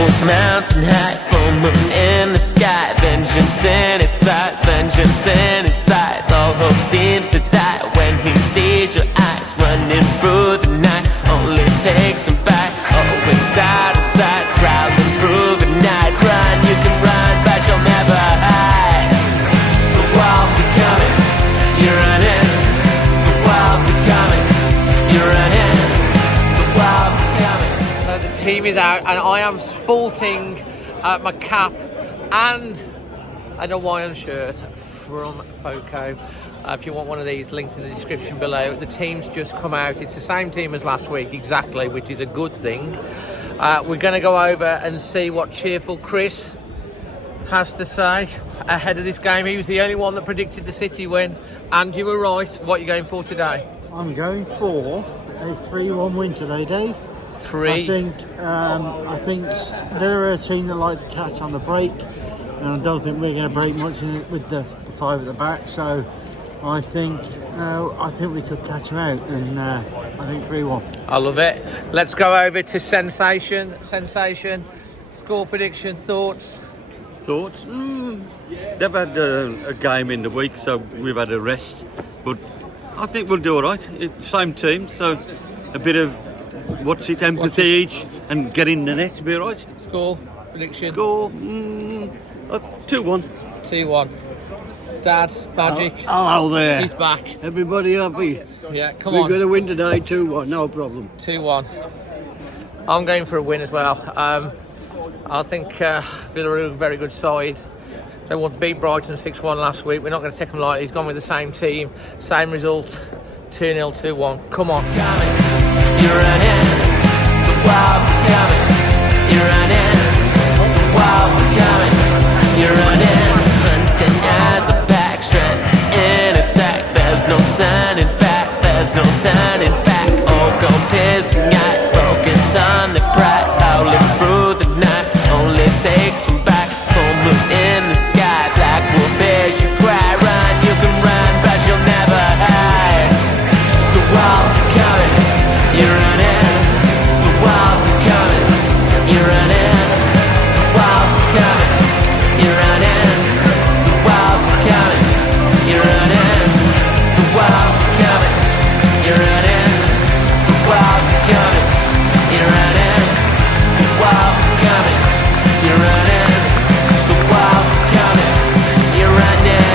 Rifles mountain high, full moon in the sky. Vengeance in its eyes, vengeance in its eyes. All hope seems to die when he sees your eyes. Running through the night, only takes him back. Always out of sight, prowling through the night. Run, you can run, but you'll never hide. The walls are coming, you're running. The walls are coming, you're running. The walls are coming. The team is out, and I am sporting my cap and an Hawaiian shirt from Foco. If you want one of these, links in the description below. The team's just come out. It's the same team as last week, exactly, which is a good thing. We're going to go over and see what cheerful Chris has to say ahead of this game. He was the only one that predicted the City win, and you were right. What are you going for today? I'm going for a 3-1 win today, Dave. I think they're a team that like to catch on the break, and I don't think we're going to break much in it with the five at the back. So I think we could catch them out, and I think 3-1. I love it. Let's go over to Sensation. Score prediction, thoughts? They've had a game in the week, so we've had a rest. But I think we'll do all right. Same team, so a bit of empathy each, and get in the net to be all right. Score prediction? Score 2-1. 2-1. Dad, Magic. Hello there. He's back. Everybody happy? Yeah, come We're on. going to win today, 2-1, no problem. 2-1. I'm going for a win as well. I think Villa are a very good side. They beat Brighton 6-1 last week. We're not going to take them lightly. He's gone with the same team, same result. 2-0, 2-1. Come on. You're running. The walls are coming. You're running. The walls are coming. You're running. Hunting as a back, strength in attack. There's no turning back. There's no turning back. All go piercing eyes. Focus on the prize. Howling through the night. Only takes from back. Full moon in the sky. Black wolf bears you cry. Run, you can run, but you'll never hide. The walls are coming. You're running. The walls are coming. You're running. The walls are coming. You're running. The walls are coming. You're running. The walls are coming. You're running. The walls are coming. You're running. The walls are coming. You're running. The walls are coming. You're running.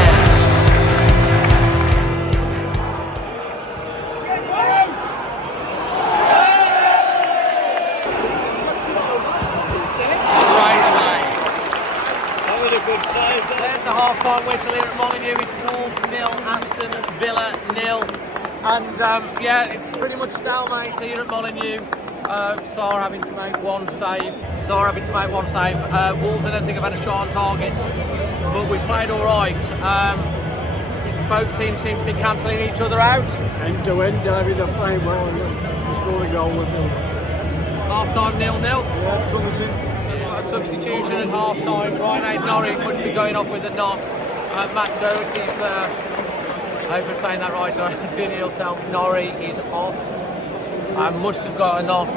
There's the half-time whistle here at Molyneux. It's Wolves 0, Aston Villa 0. And it's pretty much stalemate here at Molyneux. Sarr having to make one save. Wolves, I don't think have had a shot on target, but we played all right. Both teams seem to be cancelling each other out. End to end, David, they're playing well and they scored a goal with them. Half-time 0-0. Yeah, promising. Substitution at half-time. Ryan Norrie must be going off with a knock. Matt Doherty's, I hope I'm saying that right, Vinny will tell Norrie is off. Must have got a knock.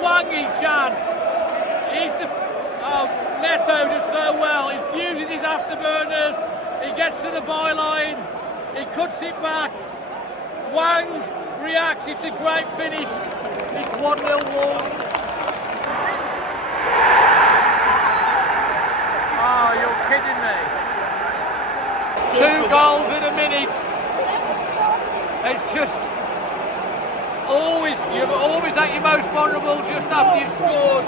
Hwang-Chan. Neto does so well. He's using his afterburners. He gets to the byline. He cuts it back. Hwang reacts. It's a great finish. It's 1-0 Wolves. kidding me? 2 goals in a minute. It's just you're always at your most vulnerable just after you've scored.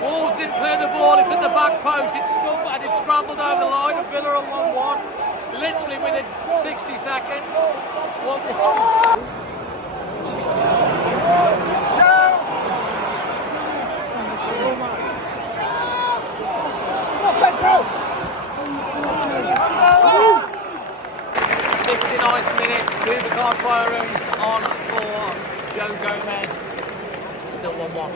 Wolves didn't clear the ball, it's at the back post, it's scrambled over the line, and Villa are 1-1. Literally within 60 seconds. 1-1. Firing on for Joe Gomez. Still 1-1.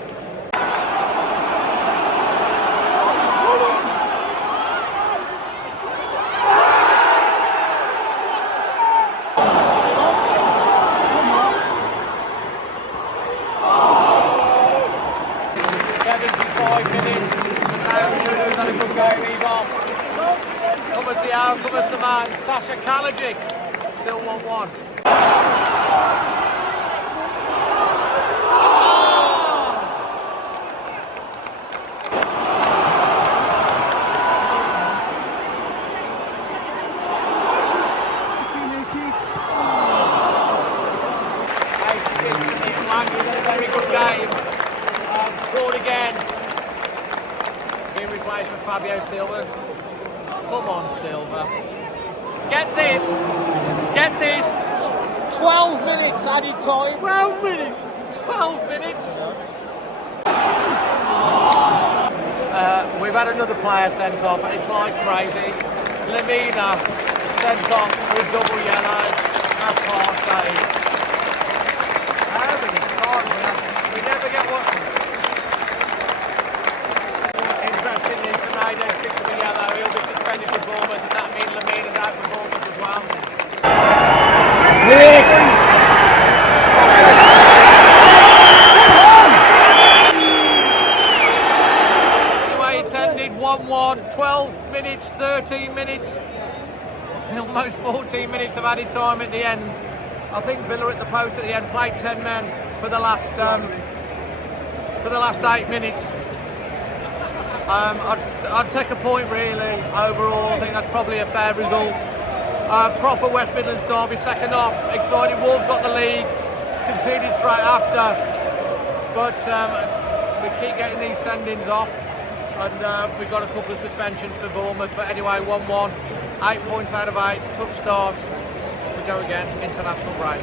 Covers the man, Sasha Kalajic, still 1-1. Hwang did a very good game, scored again, being replaced with Fabio Silva. Come on, Silva. Get this. 12 minutes added time. 12 minutes. 12 minutes. We've had another player sent off. It's like crazy. Lemina sent off with double yellow. That's half How many cards? We never get one. Interestingly, Tomato sticks with a yellow. He'll be suspended for Bournemouth, and that means Lemina's out for Bournemouth as well. Anyway, it's ended 1-1, 12 minutes, 13 minutes, almost 14 minutes of added time at the end. I think Villa at the post at the end played 10 men for the last 8 minutes. I'd take a point really overall. I think that's probably a fair result. Proper West Midlands derby, second half, exciting. Wolves got the lead, conceded straight after, but we keep getting these send-ins off, and we've got a couple of suspensions for Bournemouth. But anyway, 1-1, 8 points out of 8, tough start. We go again, international break.